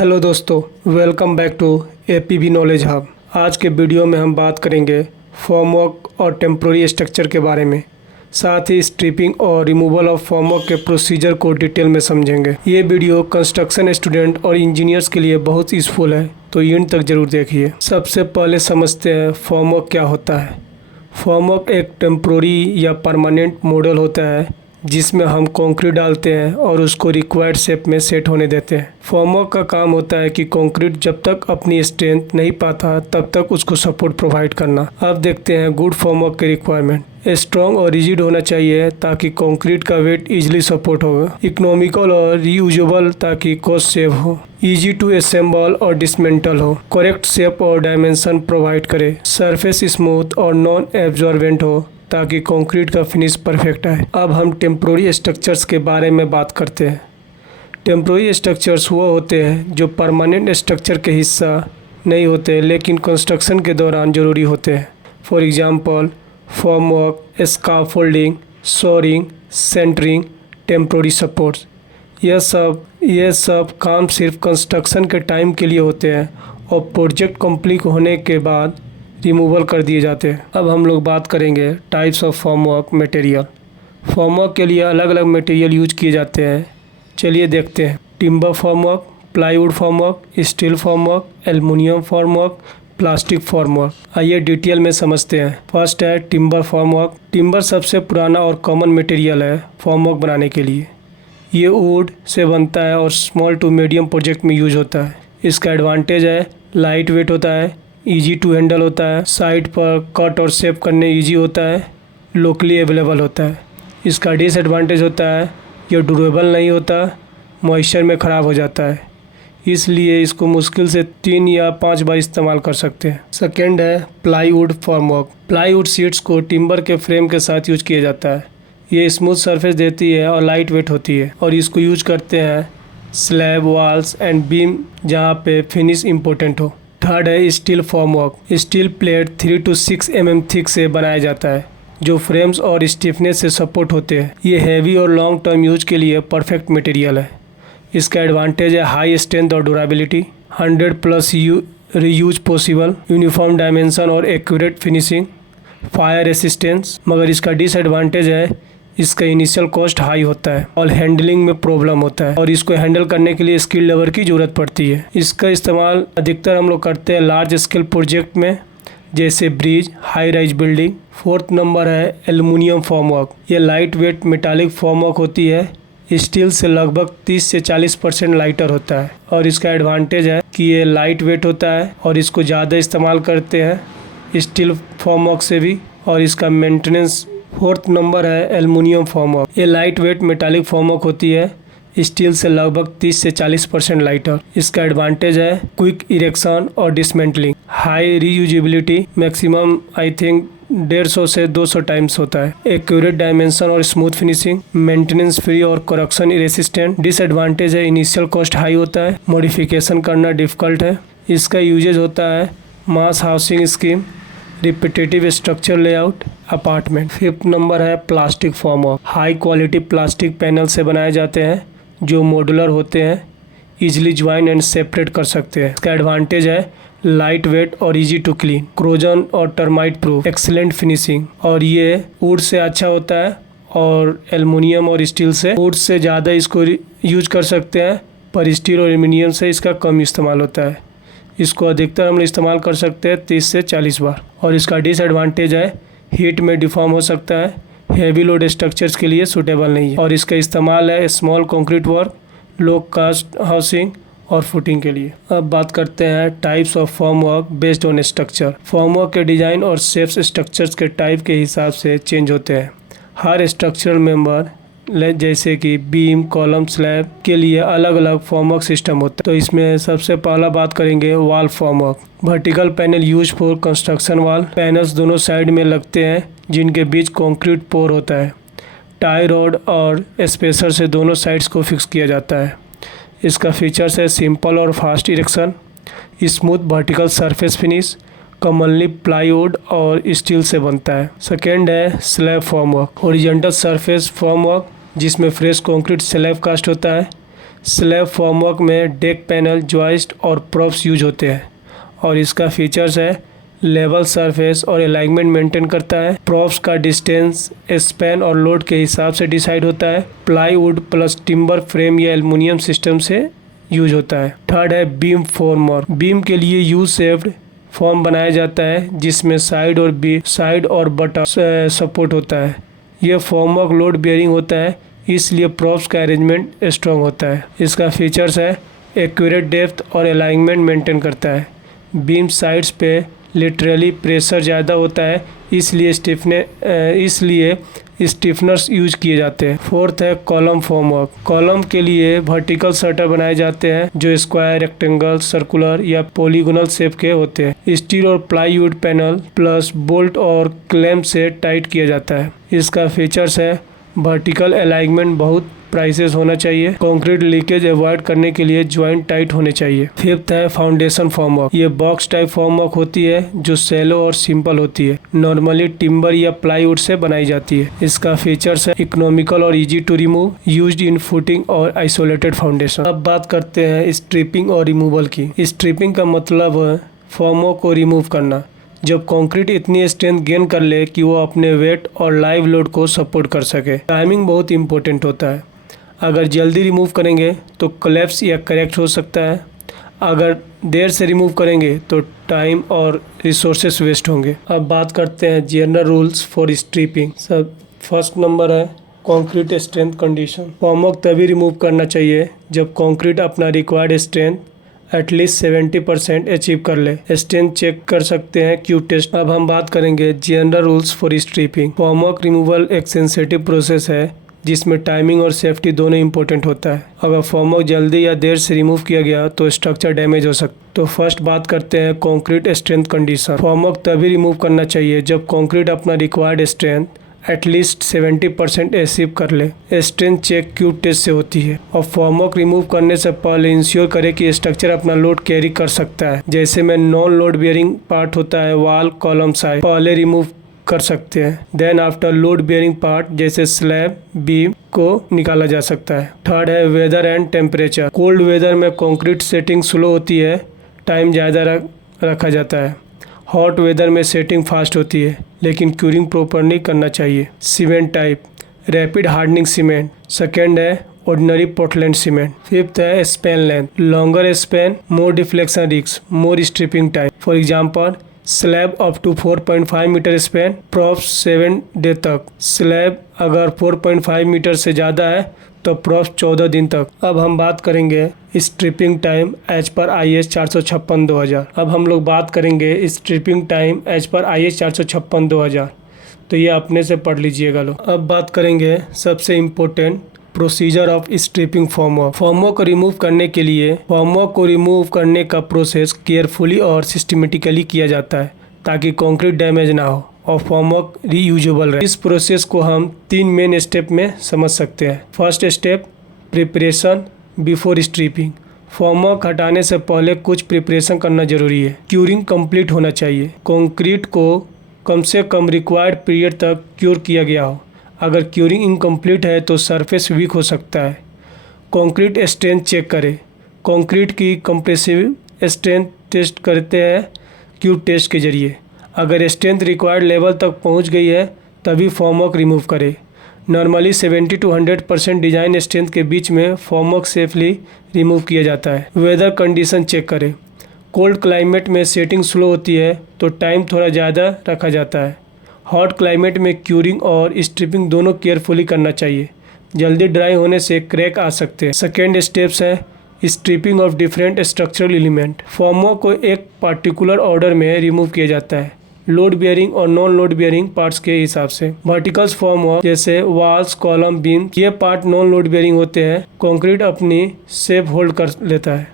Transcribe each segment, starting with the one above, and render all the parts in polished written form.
Hello दोस्तों, welcome back to APB knowledge hub. आज के वीडियो में हम बात करेंगे फॉर्मवर्क और टेम्प्रोरी स्ट्रक्चर के बारे में। साथ ही स्ट्रिपिंग और रिमूवल ऑफ फॉर्मवर्क के प्रोसीजर को डिटेल में समझेंगे। ये वीडियो कंस्ट्रक्शन स्टूडेंट और इंजीनियर्स के लिए बहुत यूजफुल है, तो एंड तक जरूर देखिए। सबसे पहले समझते हैं फॉर्मवर्क क्या होता है। फॉर्मवर्क एक टेम्प्रोरी या परमानेंट मॉडल होता है जिसमें हम कंक्रीट डालते हैं और उसको रिक्वायर्ड शेप में सेट होने देते हैं। फॉर्मवर्क का काम होता है कि कंक्रीट जब तक अपनी स्ट्रेंथ नहीं पाता तब तक उसको सपोर्ट प्रोवाइड करना। अब देखते हैं गुड फॉर्मवर्क के रिक्वायरमेंट। स्ट्रॉन्ग और रिजिड होना चाहिए ताकि कंक्रीट का वेट इजीली सपोर्ट होगा। इकोनॉमिकल और रीयूजेबल ताकि कॉस्ट सेव हो। इजी टू असेंबल और डिसमेंटल हो। करेक्ट शेप और डायमेंशन प्रोवाइड करे। सरफेस स्मूथ और नॉन एब्जॉर्बेंट हो ताकि कंक्रीट का फिनिश परफेक्ट आए। अब हम टेम्प्रोरी स्ट्रक्चर्स के बारे में बात करते हैं। टेम्प्रोरी स्ट्रक्चर्स वो होते हैं जो परमानेंट स्ट्रक्चर के हिस्सा नहीं होते लेकिन कंस्ट्रक्शन के दौरान ज़रूरी होते हैं। For example formwork, scaffolding, shoring, centering, temporary supports. यह सब काम सिर्फ कंस्ट्रक्शन के टाइम के लिए होते हैं और प्रोजेक्ट कंप्लीट होने के बाद रिमूवल कर दिए जाते हैं। अब हम लोग बात करेंगे types of formwork material. Formwork के लिए अलग अलग मटेरियल यूज किए जाते हैं। चलिए देखते हैं। Timber formwork, plywood formwork, steel formwork, aluminium formwork, plastic formwork. आइए डिटेल में समझते हैं। फर्स्ट है टिम्बर फॉर्मवर्क। टिम्बर सबसे पुराना और कॉमन मटेरियल है फॉर्मवर्क बनाने के लिए। ये वुड से बनता है और स्मॉल टू मीडियम प्रोजेक्ट में यूज होता है। इसका एडवांटेज है लाइट वेट होता है, इजी टू हैंडल होता है, साइड पर कट और शेप करने इजी होता है, लोकली अवेलेबल होता है। इसका डिसएडवांटेज होता है ये ड्यूरेबल नहीं होता, मॉइस्चर में ख़राब हो जाता है, इसलिए इसको मुश्किल से 3 या 5 बार इस्तेमाल कर सकते हैं। सेकेंड है प्लाईवुड फॉर्मवर्क। प्लाईवुड शीट्स को टिम्बर के फ्रेम के साथ यूज किया जाता है। ये स्मूथ सरफेस देती है और लाइट वेट होती है और इसको यूज करते हैं स्लैब, वॉल्स एंड बीम जहाँ पे फिनिश इम्पोर्टेंट हो। थर्ड है steel formwork. Steel plate 3 to 6 mm thick से बनाया जाता है जो फ्रेम्स और स्टिफनेस से सपोर्ट होते हैं। ये हैवी और लॉन्ग टर्म यूज के लिए परफेक्ट मटेरियल है। इसका एडवांटेज है हाई स्ट्रेंथ और durability, 100+ reuse possible, uniform dimension और एक्यूरेट फिनिशिंग, फायर रेसिस्टेंस। मगर इसका डिसएडवांटेज है इसका इनिशियल कॉस्ट हाई होता है और हैंडलिंग में प्रॉब्लम होता है और इसको हैंडल करने के लिए स्किल लेवल की ज़रूरत पड़ती है। इसका इस्तेमाल अधिकतर हम लोग करते हैं लार्ज स्केल प्रोजेक्ट में जैसे bridge, high rise building. Fourth number है एल्युमिनियम फॉर्मवर्क। ये लाइट वेट मेटालिक फॉर्मवर्क होती है। स्टील से लगभग 30 से 40% लाइटर होता है और इसका एडवांटेज है कि ये लाइट वेट होता है और इसको ज़्यादा इस्तेमाल करते हैं स्टील फॉर्मवर्क से भी और इसका मेंटेनेंस। फोर्थ नंबर है एल्युमिनियम फॉर्मवर्क। ये लाइट वेट मेटालिक फॉर्मवर्क होती है, स्टील से लगभग 30 से 40% लाइटर। इसका एडवांटेज है क्विक इरेक्शन और dismantling, high reusability, maximum I think 150 से 200 टाइम्स होता है, एक्यूरेट डायमेंशन और स्मूथ फिनिशिंग, मेंटेनेंस फ्री और करेक्शन रेसिस्टेंट। डिसएडवांटेज है इनिशियल कॉस्ट हाई होता है, मॉडिफिकेशन करना डिफिकल्ट है। इसका यूजेज होता है mass housing scheme, repetitive structure layout, apartment. Fifth number है plastic formwork. High quality plastic panel से बनाए जाते हैं जो मॉड्यूलर होते हैं, इजीली ज्वाइन एंड सेपरेट कर सकते हैं। इसका एडवांटेज है लाइट वेट और इजी टू क्लीन, क्रोजन और टर्माइट प्रूफ, एक्सीलेंट फिनिशिंग। और ये वुड से अच्छा होता है और एल्युमिनियम और स्टील से, वुड से ज़्यादा इसको यूज कर सकते हैं पर स्टील और एल्युमिनियम से इसका कम इस्तेमाल होता है। इसको अधिकतर हम इस्तेमाल कर सकते हैं 30 से 40 बार। और इसका डिसएडवांटेज है हीट में डिफॉर्म हो सकता है, हेवी लोड स्ट्रक्चर्स के लिए सूटेबल नहीं है और इसका इस्तेमाल है स्मॉल कंक्रीट वर्क, लो कास्ट हाउसिंग और फुटिंग के लिए। अब बात करते हैं types of formwork based on structure. Formwork के डिज़ाइन और शेप्स स्ट्रक्चर्स के टाइप के हिसाब से चेंज होते हैं। हर स्ट्रक्चरल मेंबर जैसे कि बीम, कॉलम, स्लैब के लिए अलग अलग फॉर्मवर्क सिस्टम होता है। तो इसमें सबसे पहला बात करेंगे wall formwork. Vertical panel use for construction wall. Panels दोनों साइड में लगते हैं जिनके बीच कंक्रीट पोर होता है। टाई रॉड और स्पेसर से दोनों साइड्स को फिक्स किया जाता है। इसका फीचर्स है सिंपल और fast erection, smooth vertical surface finish, commonly plywood और स्टील से बनता है। सेकेंड है slab formwork. Horizontal surface formwork जिसमें फ्रेश कंक्रीट स्लैब कास्ट होता है। स्लैब फॉर्मवर्क में डेक पैनल, जॉइस्ट और प्रॉप्स यूज होते हैं और इसका फीचर्स है लेवल सरफेस और अलाइनमेंट मेंटेन करता है। प्रॉप्स का डिस्टेंस स्पैन और लोड के हिसाब से डिसाइड होता है। प्लाईवुड प्लस टिम्बर फ्रेम या एल्युमिनियम सिस्टम से यूज होता है। थर्ड है बीम फॉर्मवर्क। बीम के लिए यू शेप्ड फॉर्म बनाया जाता है जिसमें साइड और बटा सपोर्ट होता है। यह फॉर्मवर्क लोड बेयरिंग होता है, इसलिए प्रॉप्स का अरेंजमेंट स्ट्रॉन्ग होता है। इसका फीचर्स है एक्यूरेट डेप्थ और अलाइनमेंट मेंटेन करता है। बीम साइड्स पे लिटरली प्रेशर ज़्यादा होता है, इसलिए स्टिफनर्स यूज किए जाते हैं। फोर्थ है कॉलम फॉर्मवर्क। कॉलम के लिए वर्टिकल शटर बनाए जाते हैं जो स्क्वायर, रेक्टेंगल, सर्कुलर या पॉलीगोनल शेप के होते हैं। स्टील और प्लाईवुड पैनल प्लस बोल्ट और क्लैंप से टाइट किया जाता है। इसका फीचर्स है वर्टिकल अलाइनमेंट बहुत प्राइसेस होना चाहिए। कंक्रीट लीकेज अवॉइड करने के लिए ज्वाइंट टाइट होने चाहिए। फिफ्थ है फाउंडेशन फॉर्मवर्क। ये बॉक्स टाइप फॉर्मवर्क होती है जो सैलो और सिंपल होती है। नॉर्मली टिम्बर या प्लाईवुड से बनाई जाती है। इसका फीचर्स है इकोनॉमिकल और easy to remove, used in footing और आइसोलेटेड फाउंडेशन। अब बात करते हैं स्ट्रिपिंग और रिमूवल की। स्ट्रिपिंग का मतलब है फॉर्मवर्क को रिमूव करना। जब कंक्रीट इतनी स्ट्रेंथ गेन कर ले कि वो अपने वेट और लाइव लोड को सपोर्ट कर सके। टाइमिंग बहुत इंपॉर्टेंट होता है। अगर जल्दी रिमूव करेंगे तो कोलैप्स या क्रैक्ट हो सकता है। अगर देर से रिमूव करेंगे तो टाइम और रिसोर्सेस वेस्ट होंगे। अब बात करते हैं general rules for stripping. First number है कंक्रीट स्ट्रेंथ कंडीशन। फॉर्मवर्क तभी रिमूव करना चाहिए जब कंक्रीट अपना रिक्वायर्ड स्ट्रेंथ एटलीस्ट 70% अचीव कर ले। स्ट्रेंथ चेक कर सकते हैं क्यूब टेस्ट। अब हम बात करेंगे general rules for stripping. Formwork removal एक सेंसिटिव प्रोसेस है जिसमें टाइमिंग और सेफ्टी दोनों इंपॉर्टेंट होता है। अगर फॉर्मवर्क जल्दी या देर से रिमूव किया गया तो स्ट्रक्चर डैमेज हो सकता है। तो फर्स्ट बात करते हैं कंक्रीट स्ट्रेंथ कंडीशन। फॉर्मवर्क तभी रिमूव करना चाहिए जब कंक्रीट अपना रिक्वायर्ड स्ट्रेंथ एटलीस्ट 70% अचीव कर ले। स्ट्रेंथ चेक क्यूब टेस्ट से होती है और फॉर्मवर्क रिमूव करने से पहले इंश्योर करें कि स्ट्रक्चर अपना लोड कैरी कर सकता है। जैसे में नॉन लोड बियरिंग पार्ट होता है, वाल, कॉलम साइड पहले रिमूव कर सकते हैं। Then after load bearing part जैसे स्लैब, बीम को निकाला जा सकता है। थर्ड है weather and temperature. Cold weather में कंक्रीट सेटिंग स्लो होती है, टाइम ज़्यादा रखा जाता है। हॉट वेदर में सेटिंग फास्ट होती है लेकिन क्यूरिंग प्रॉपरली करना चाहिए। Cement type, rapid hardening cement. Second है ऑर्डिनरी पोर्टलैंड सीमेंट। फिफ्थ है span length. Longer span, more deflection risk, more stripping time. For example slab up to 4.5 metre span, props 7 day तक। Slab अगर 4.5 metre से ज़्यादा है तो props 14 दिन तक। अब हम बात करेंगे स्ट्रिपिंग टाइम एज पर IS 456-2000। अब हम लोग बात करेंगे स्ट्रिपिंग टाइम एज पर IS 456-2000, तो ये अपने से पढ़ लीजिएगा लोग। अब बात करेंगे सबसे important procedure of stripping formwork. Formwork को रिमूव करने के लिए फॉर्मवर्क को रिमूव करने का प्रोसेस केयरफुली और सिस्टमेटिकली किया जाता है ताकि कंक्रीट डैमेज ना हो और फॉर्मवर्क रीयूजेबल रहे। इस प्रोसेस को हम 3 मेन स्टेप में समझ सकते हैं। First step preparation before stripping. Formwork हटाने से पहले कुछ प्रिपरेशन करना जरूरी है। क्यूरिंग कंप्लीट होना चाहिए। कंक्रीट को कम से कम रिक्वायर्ड पीरियड तक क्यूर किया गया हो। अगर क्यूरिंग इनकम्प्लीट है तो सरफेस वीक हो सकता है। कंक्रीट स्ट्रेंथ चेक करें। कंक्रीट की कंप्रेसिव स्ट्रेंथ टेस्ट करते हैं क्यूब टेस्ट के जरिए। अगर स्ट्रेंथ रिक्वायर्ड लेवल तक पहुंच गई है तभी फॉर्मवर्क रिमूव करें। नॉर्मली 70 to 100% डिजाइन स्ट्रेंथ के बीच में फॉर्मवर्क सेफली रिमूव किया जाता है। वेदर कंडीशन चेक करें। कोल्ड क्लाइमेट में सेटिंग स्लो होती है तो टाइम थोड़ा ज़्यादा रखा जाता है। हॉट क्लाइमेट में क्यूरिंग और स्ट्रिपिंग दोनों केयरफुली करना चाहिए। जल्दी ड्राई होने से क्रैक आ सकते हैं। सेकेंड स्टेप्स है stripping of different structural element. Formwork को एक पार्टिकुलर ऑर्डर में रिमूव किया जाता है, लोड बियरिंग और नॉन लोड बियरिंग पार्ट्स के हिसाब से। वर्टिकल्स फॉर्मवर्क जैसे वॉल्स, कॉलम, बीम, ये पार्ट नॉन लोड बियरिंग होते हैं। कंक्रीट अपनी शेप होल्ड कर लेता है,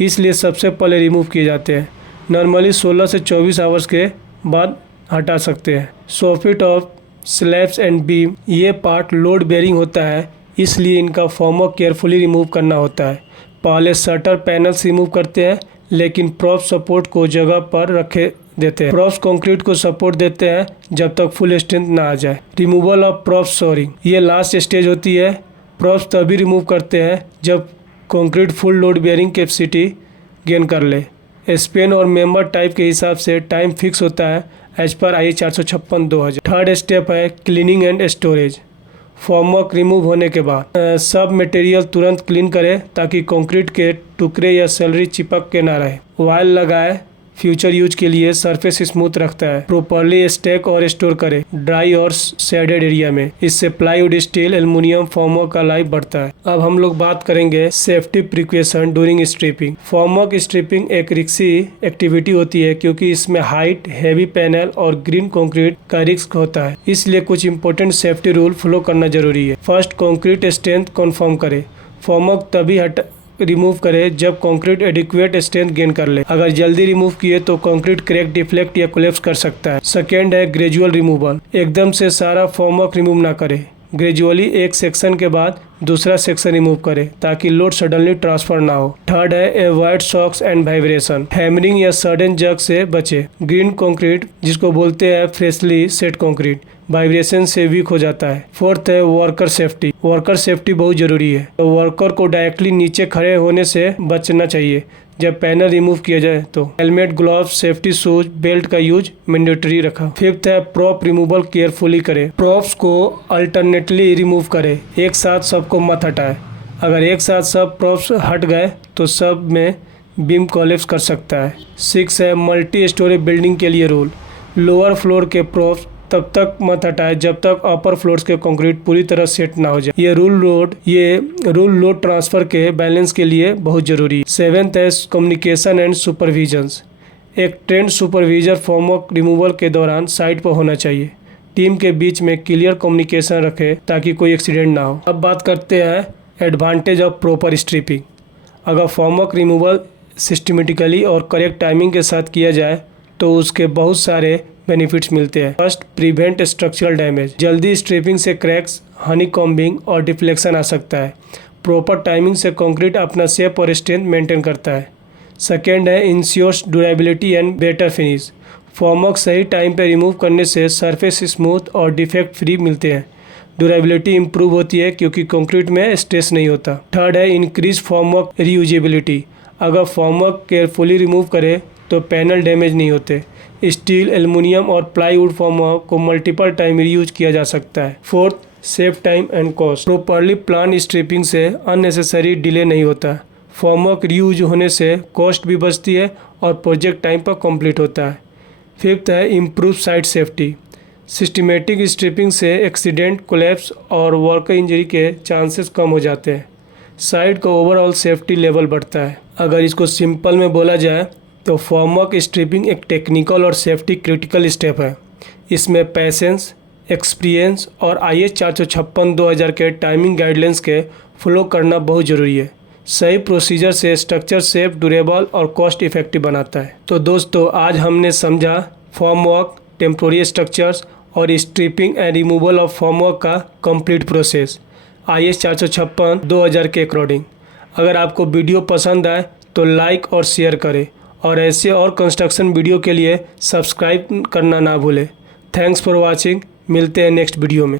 इसलिए सबसे पहले रिमूव किए जाते हैं। नॉर्मली 16 से 24 आवर्स के बाद हटा सकते हैं। Soffit of slabs and beam, ये पार्ट लोड बेयरिंग होता है, इसलिए इनका फॉर्मवर्क केयरफुली रिमूव करना होता है। पहले शटर पैनल्स रिमूव करते हैं लेकिन प्रॉप सपोर्ट को जगह पर रखे देते हैं। प्रॉप्स कंक्रीट को सपोर्ट देते हैं जब तक फुल स्ट्रेंथ ना आ जाए। रिमूवल ऑफ प्रॉप्स शोरिंग, ये लास्ट स्टेज होती है। प्रॉप्स तभी रिमूव करते हैं जब concrete full load bearing capacity gain कर ले। स्पेन और मेंबर टाइप के हिसाब से टाइम फिक्स होता है एज पर IS 456/2000। थर्ड स्टेप है cleaning and storage. Formwork remove होने के बाद सब मटेरियल तुरंत क्लीन करें ताकि कंक्रीट के टुकड़े या सैलरी चिपक के ना रहे। वायल लगाए, फ्यूचर यूज के लिए सरफेस स्मूथ रखता है। प्रॉपर्ली स्टैक और स्टोर करें ड्राई और शेडेड एरिया में, इससे प्लाईवुड, स्टील, एल्युमिनियम फॉर्मवर्क का लाइफ बढ़ता है। अब हम लोग बात करेंगे safety precaution during stripping. Formwork stripping एक रिस्की एक्टिविटी होती है क्योंकि इसमें हाइट, हेवी पैनल और ग्रीन कंक्रीट का रिस्क होता है, इसलिए कुछ इंपॉर्टेंट सेफ्टी रूल फॉलो करना जरूरी है। फर्स्ट, कंक्रीट स्ट्रेंथ कंफर्म करें। फॉर्मवर्क तभी रिमूव करें जब कंक्रीट एडिक्वेट स्ट्रेंथ गेन कर ले। अगर जल्दी रिमूव किए तो कंक्रीट क्रैक, डिफ्लेक्ट या कोलैप्स कर सकता है। सेकेंड है ग्रेजुअल रिमूवल। एकदम से सारा फॉर्मवर्क रिमूव ना करें, ग्रेजुअली एक सेक्शन के बाद दूसरा सेक्शन रिमूव करें ताकि लोड सडनली ट्रांसफर ना हो। थर्ड है avoid shocks and vibration. Hammering या सडन जग से बचे। ग्रीन कंक्रीट, जिसको बोलते हैं फ्रेशली सेट कंक्रीट, वाइब्रेशन से वीक हो जाता है। फोर्थ है वर्कर सेफ्टी। वर्कर सेफ्टी बहुत जरूरी है, तो वर्कर को डायरेक्टली नीचे खड़े होने से बचना चाहिए जब पैनल रिमूव किया जाए तो। Helmet, gloves, safety shoes, belt का यूज मैंडेटरी रखा। फिफ्थ है प्रॉप रिमूवल केयरफुली करें। प्रॉप्स को अल्टरनेटली रिमूव करें, एक साथ सबको मत हटाए। अगर एक साथ सब प्रॉप्स हट गए तो सब में बीम कोलैप्स कर सकता है। सिक्स है मल्टी स्टोरी बिल्डिंग के लिए रूल। लोअर फ्लोर के प्रॉप्स तब तक मत हटाए जब तक अपर फ्लोर्स के कंक्रीट पूरी तरह सेट ना हो जाए। ये रूल लोड ट्रांसफर के बैलेंस के लिए बहुत जरूरी है। सेवेंथ है कम्युनिकेशन एंड सुपरविजन्स। एक ट्रेंड सुपरविजर फॉर्मवर्क रिमूवल के दौरान साइट पर होना चाहिए। टीम के बीच में क्लियर कम्युनिकेशन रखें ताकि कोई एक्सीडेंट ना हो। अब बात करते हैं एडवांटेज ऑफ प्रॉपर स्ट्रिपिंग। अगर फॉर्मवर्क रिमूवल सिस्टमेटिकली और करेक्ट टाइमिंग के साथ किया जाए तो उसके बहुत सारे बेनिफिट्स मिलते हैं। First, prevent structural damage. जल्दी स्ट्रिपिंग से क्रैक्स, हनीकॉम्बिंग और डिफ्लेक्शन आ सकता है। प्रॉपर टाइमिंग से कंक्रीट अपना शेप और स्ट्रेंथ मेंटेन करता है। सेकेंड है ensures durability and better finish. Formwork सही टाइम पर रिमूव करने से सरफेस स्मूथ और डिफेक्ट फ्री मिलते हैं। ड्यूरेबिलिटी इंप्रूव होती है क्योंकि कंक्रीट में स्ट्रेस नहीं होता। थर्ड है इंक्रीज फॉर्मवर्क रीयूजेबिलिटी। अगर फॉर्मवर्क केयरफुली रिमूव करें तो पैनल डैमेज नहीं होते। स्टील, एल्युमिनियम और प्लाईवुड फॉर्मवर्क को मल्टीपल टाइम रीयूज किया जा सकता है। Fourth, save time and cost. Properly plan stripping से अननेसेसरी डिले नहीं होता। फॉर्मवर्क रीयूज होने से कॉस्ट भी बचती है और प्रोजेक्ट टाइम पर कंप्लीट होता है। फिफ्थ है improve site safety. Systematic stripping से एक्सीडेंट, कोलैप्स और वर्कर इंजरी के चांसेस कम हो जाते हैं। साइट का ओवरऑल सेफ्टी लेवल बढ़ता है। अगर इसको सिंपल में बोला जाए तो फॉर्मवर्क स्ट्रिपिंग एक टेक्निकल और सेफ्टी क्रिटिकल स्टेप है। इसमें पेशेंस, एक्सपीरियंस और IS 456/2000 के टाइमिंग गाइडलाइंस के फॉलो करना बहुत ज़रूरी है। सही प्रोसीजर से स्ट्रक्चर सेफ, ड्यूरेबल और कॉस्ट इफेक्टिव बनाता है। तो दोस्तों, आज हमने समझा फॉर्मवर्क, टेम्पोररी स्ट्रक्चर्स और stripping and removal of formwork का कंप्लीट प्रोसेस IS 456/2000 के अकॉर्डिंग। अगर आपको वीडियो पसंद आए तो लाइक और शेयर करें और ऐसे और कंस्ट्रक्शन वीडियो के लिए सब्सक्राइब करना ना भूलें। Thanks for watching. मिलते हैं नेक्स्ट वीडियो में।